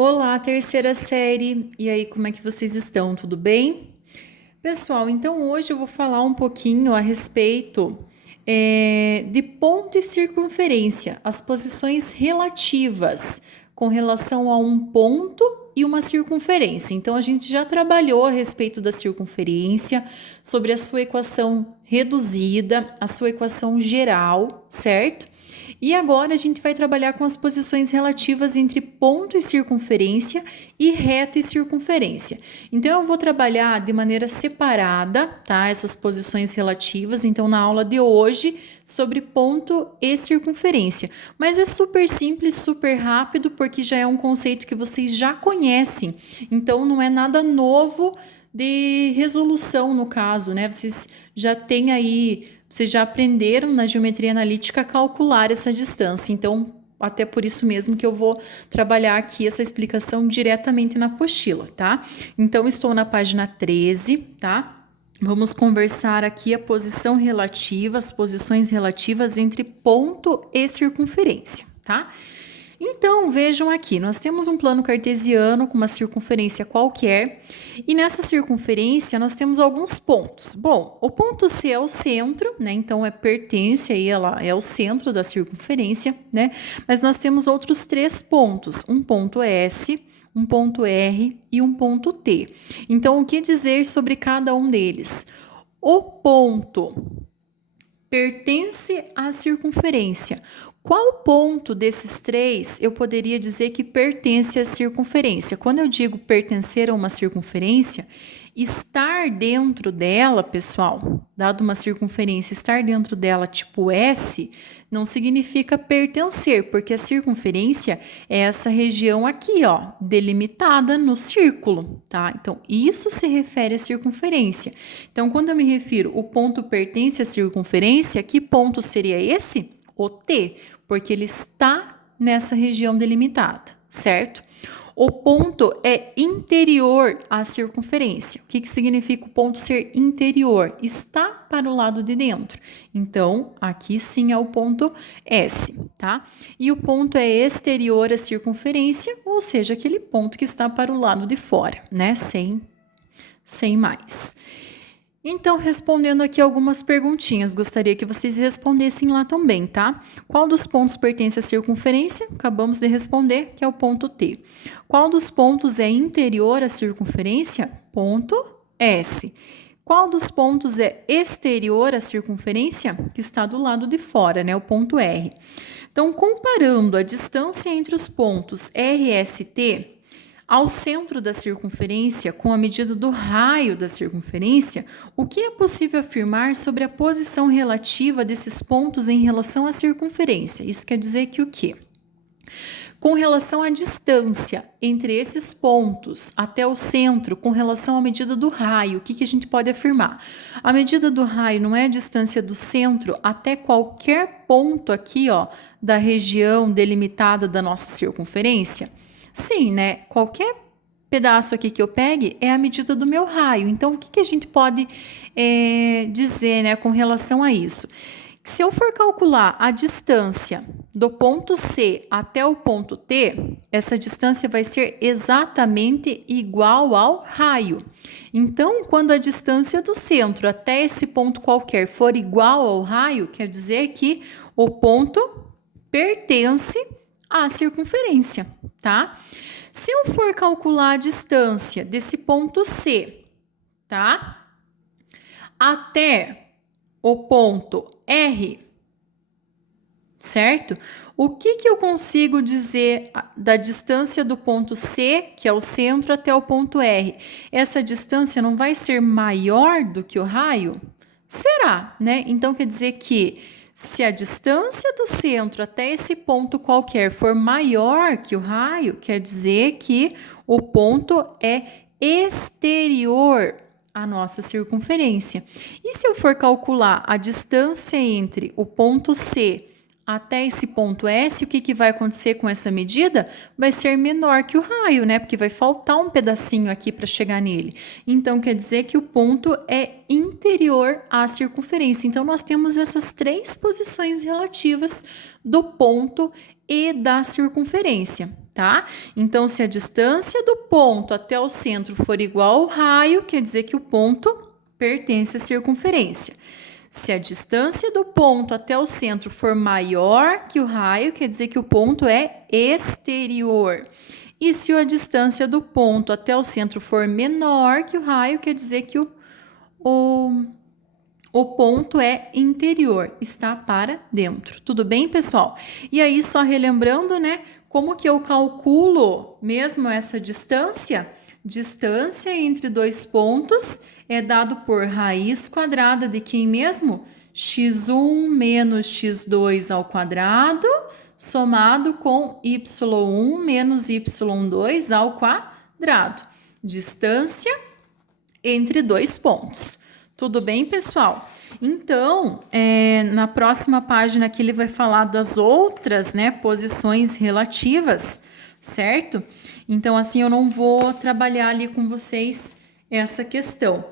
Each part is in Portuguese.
Olá, terceira série. E aí, como é que vocês estão? Tudo bem? Pessoal, então hoje eu vou falar um pouquinho a respeito de ponto e circunferência, as posições relativas com relação a um ponto e uma circunferência. Então, a gente já trabalhou a respeito da circunferência, sobre a sua equação reduzida, a sua equação geral, certo? E agora a gente vai trabalhar com as posições relativas entre ponto e circunferência e reta e circunferência. Então eu vou trabalhar de maneira separada, tá? Essas posições relativas. Então na aula de hoje sobre ponto e circunferência. Mas é super simples, super rápido, porque já é um conceito que vocês já conhecem. Então não é nada novo de resolução no caso, né? Vocês já têm aí, vocês já aprenderam na geometria analítica a calcular essa distância. Então, até por isso mesmo que eu vou trabalhar aqui essa explicação diretamente na apostila, tá? Então, estou na página 13, tá? Vamos conversar aqui a posição relativa, as posições relativas entre ponto e circunferência, tá? Então, vejam aqui, nós temos um plano cartesiano com uma circunferência qualquer, e nessa circunferência nós temos alguns pontos. Bom, o ponto C é o centro, né? Então pertence aí, ela é o centro da circunferência, né? Mas nós temos outros três pontos, um ponto S, um ponto R e um ponto T. Então, o que dizer sobre cada um deles? O ponto pertence à circunferência. Qual ponto desses três eu poderia dizer que pertence à circunferência? Quando eu digo pertencer a uma circunferência, estar dentro dela, pessoal, dado uma circunferência, estar dentro dela tipo S, não significa pertencer, porque a circunferência é essa região aqui, ó, delimitada no círculo, tá? Então, isso se refere à circunferência. Então, quando eu me refiro o ponto pertence à circunferência, que ponto seria esse? O T, porque ele está nessa região delimitada, certo? O ponto é interior à circunferência. O que significa o ponto ser interior? Está para o lado de dentro. Então, aqui sim é o ponto S, tá? E o ponto é exterior à circunferência, ou seja, aquele ponto que está para o lado de fora, né? Sem mais. Então, respondendo aqui algumas perguntinhas, gostaria que vocês respondessem lá também, tá? Qual dos pontos pertence à circunferência? Acabamos de responder, que é o ponto T. Qual dos pontos é interior à circunferência? Ponto S. Qual dos pontos é exterior à circunferência? Que está do lado de fora, né? O ponto R. Então, comparando a distância entre os pontos R, S e T, ao centro da circunferência, com a medida do raio da circunferência, o que é possível afirmar sobre a posição relativa desses pontos em relação à circunferência? Isso quer dizer que o quê? Com relação à distância entre esses pontos até o centro, com relação à medida do raio, o que a gente pode afirmar? A medida do raio não é a distância do centro até qualquer ponto aqui, ó, da região delimitada da nossa circunferência? Sim, né? Qualquer pedaço aqui que eu pegue é a medida do meu raio. Então, o que a gente pode dizer, né, com relação a isso? Se eu for calcular a distância do ponto C até o ponto T, essa distância vai ser exatamente igual ao raio. Então, quando a distância do centro até esse ponto qualquer for igual ao raio, quer dizer que o ponto pertence à circunferência, tá? Se eu for calcular a distância desse ponto C, tá? Até o ponto R, certo? O que eu consigo dizer da distância do ponto C, que é o centro, até o ponto R? Essa distância não vai ser maior do que o raio? Será, né? Então, quer dizer que se a distância do centro até esse ponto qualquer for maior que o raio, quer dizer que o ponto é exterior à nossa circunferência. E se eu for calcular a distância entre o ponto C até esse ponto S, o que vai acontecer com essa medida? Vai ser menor que o raio, né? Porque vai faltar um pedacinho aqui para chegar nele. Então, quer dizer que o ponto é interior à circunferência. Então, nós temos essas três posições relativas do ponto e da circunferência, tá? Então, se a distância do ponto até o centro for igual ao raio, quer dizer que o ponto pertence à circunferência. Se a distância do ponto até o centro for maior que o raio, quer dizer que o ponto é exterior. E se a distância do ponto até o centro for menor que o raio, quer dizer que o ponto é interior, está para dentro. Tudo bem, pessoal? E aí, só relembrando, né? Como que eu calculo mesmo essa distância? Distância entre dois pontos é dado por raiz quadrada de quem mesmo? x1 menos x2 ao quadrado, somado com y1 menos y2 ao quadrado. Distância entre dois pontos. Tudo bem, pessoal? Então, na próxima página aqui ele vai falar das outras, né, posições relativas, certo? Então, assim, eu não vou trabalhar ali com vocês essa questão.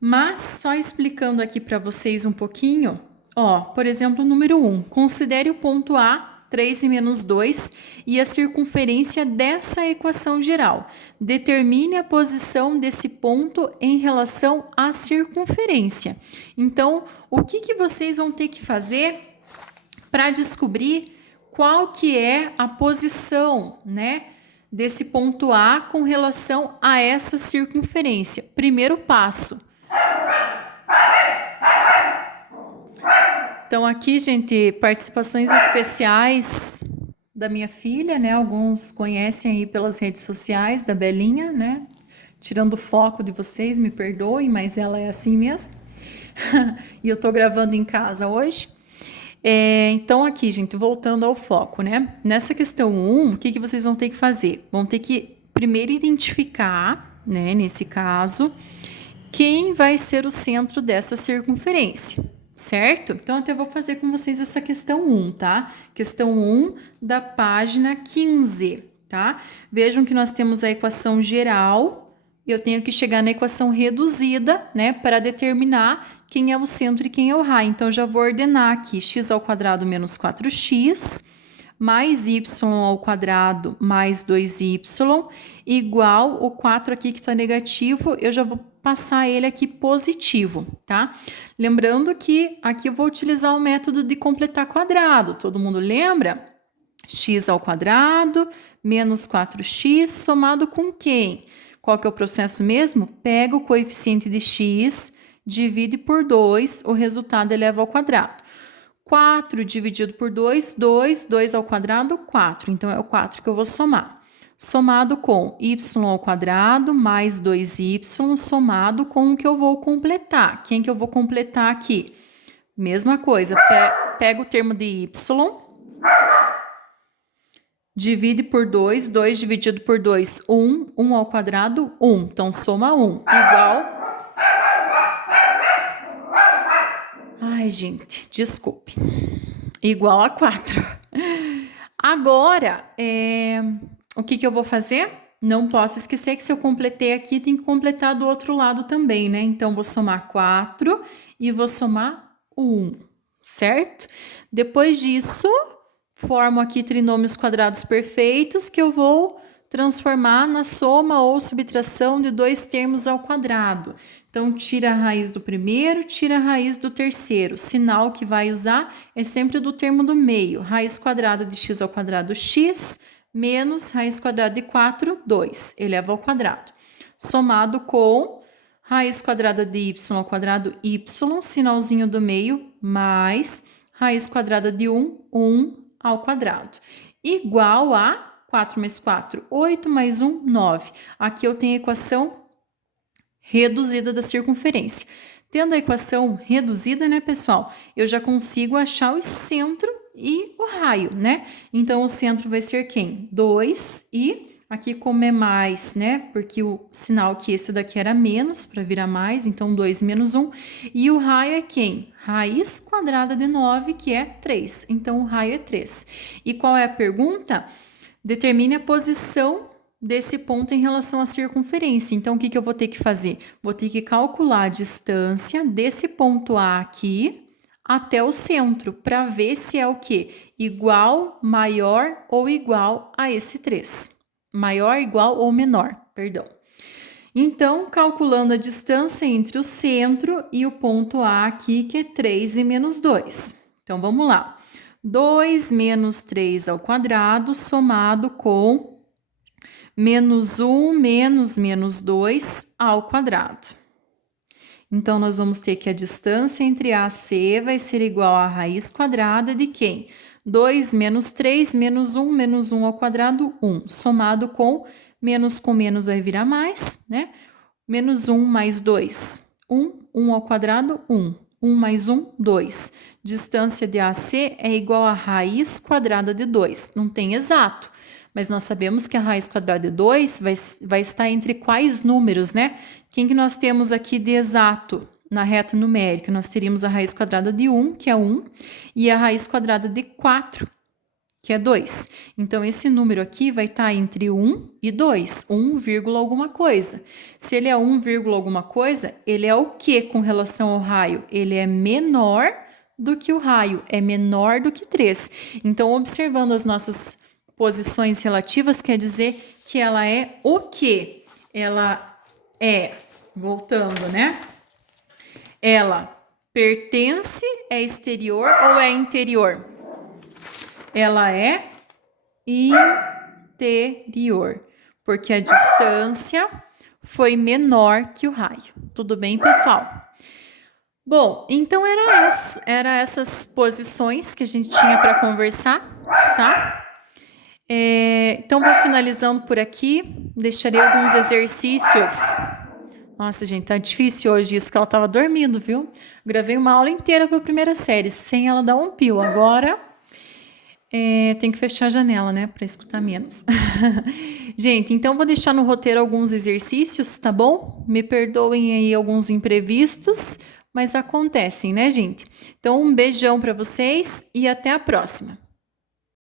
Mas, só explicando aqui para vocês um pouquinho, ó, por exemplo, número 1. Considere o ponto A, 3 e menos 2, e a circunferência dessa equação geral. Determine a posição desse ponto em relação à circunferência. Então, o que vocês vão ter que fazer para descobrir qual que é a posição, né, desse ponto A com relação a essa circunferência? Primeiro passo. Então, aqui, gente, participações especiais da minha filha, né? Alguns conhecem aí pelas redes sociais, da Belinha, né? Tirando o foco de vocês, me perdoem, mas ela é assim mesmo. E eu tô gravando em casa hoje. Então, aqui, gente, voltando ao foco, né? Nessa questão 1, o que vocês vão ter que fazer? Vão ter que primeiro identificar, né? Nesse caso, quem vai ser o centro dessa circunferência. Certo? Então, até vou fazer com vocês essa questão 1, tá? Questão 1 da página 15, tá? Vejam que nós temos a equação geral e eu tenho que chegar na equação reduzida, né? Para determinar quem é o centro e quem é o raio. Então, eu já vou ordenar aqui x ao quadrado menos 4x mais y ao quadrado mais 2y igual o 4 aqui que está negativo, eu já vou passar ele aqui positivo, tá? Lembrando que aqui eu vou utilizar o método de completar quadrado. Todo mundo lembra? X ao quadrado menos 4x somado com quem? Qual que é o processo mesmo? Pega o coeficiente de x, divide por 2, o resultado eleva ao quadrado. 4 dividido por 2, 2, 2 ao quadrado, 4. Então, é o 4 que eu vou somar. Somado com y ao quadrado mais 2y, somado com o que eu vou completar. Quem que eu vou completar aqui? Mesma coisa, pega o termo de y, divide por 2, 2 dividido por 2, 1, 1 ao quadrado, 1. Então, soma 1, igual... Ai, gente, desculpe. Igual a 4. Agora, o que eu vou fazer? Não posso esquecer que se eu completei aqui, tem que completar do outro lado também, né? Então, vou somar 4 e vou somar 1, certo? Depois disso, formo aqui trinômios quadrados perfeitos que eu vou transformar na soma ou subtração de dois termos ao quadrado. Então, tira a raiz do primeiro, tira a raiz do terceiro. O sinal que vai usar é sempre do termo do meio. Raiz quadrada de x ao quadrado, x, menos raiz quadrada de 4, 2, eleva ao quadrado. Somado com raiz quadrada de y ao quadrado, y, sinalzinho do meio, mais raiz quadrada de 1, 1 ao quadrado. Igual a 4 mais 4, 8 mais 1, 9. Aqui eu tenho a equação reduzida da circunferência. Tendo a equação reduzida, né, pessoal, eu já consigo achar o centro e o raio, né? Então, o centro vai ser quem? 2 e aqui como é mais, né? Porque o sinal que esse daqui era menos para virar mais, então 2 menos 1. E o raio é quem? Raiz quadrada de 9, que é 3. Então, o raio é 3. E qual é a pergunta? Determine a posição desse ponto em relação à circunferência. Então, o que eu vou ter que fazer? Vou ter que calcular a distância desse ponto A aqui até o centro, para ver se é o quê? Igual, maior ou igual a esse 3. Maior, igual ou menor, perdão. Então, calculando a distância entre o centro e o ponto A aqui, que é 3 e menos 2. Então, vamos lá. 2 menos 3 ao quadrado, somado com menos 1 menos menos 2 ao quadrado. Então, nós vamos ter que a distância entre A e C vai ser igual à raiz quadrada de quem? 2 menos 3 menos 1 ao quadrado, 1. Somado com menos vai virar mais, né? Menos 1 mais 2, 1 ao quadrado, 1. 1 mais 1, 2. Distância de A a C é igual à raiz quadrada de 2. Não tem exato, mas nós sabemos que a raiz quadrada de 2 vai estar entre quais números, né? Quem que nós temos aqui de exato na reta numérica? Nós teríamos a raiz quadrada de 1, que é 1, e a raiz quadrada de 4, que é 2. Então, esse número aqui vai estar entre 1 e 2, 1, alguma coisa. Se ele é 1, alguma coisa, ele é o que com relação ao raio? Ele é menor do que o raio, é menor do que 3. Então, observando as nossas posições relativas, quer dizer que ela é o quê? Ela é, voltando, né? Ela pertence, é exterior ou é interior? Ela é interior, porque a distância foi menor que o raio. Tudo bem, pessoal? Bom, então era essas posições que a gente tinha para conversar, tá? Então, vou finalizando por aqui. Deixarei alguns exercícios. Nossa, gente, tá difícil hoje isso, que ela tava dormindo, viu? Gravei uma aula inteira para a primeira série, sem ela dar um pio. Agora... tem que fechar a janela, né, para escutar menos. Gente, então vou deixar no roteiro alguns exercícios, tá bom? Me perdoem aí alguns imprevistos, mas acontecem, né, gente? Então, um beijão para vocês e até a próxima.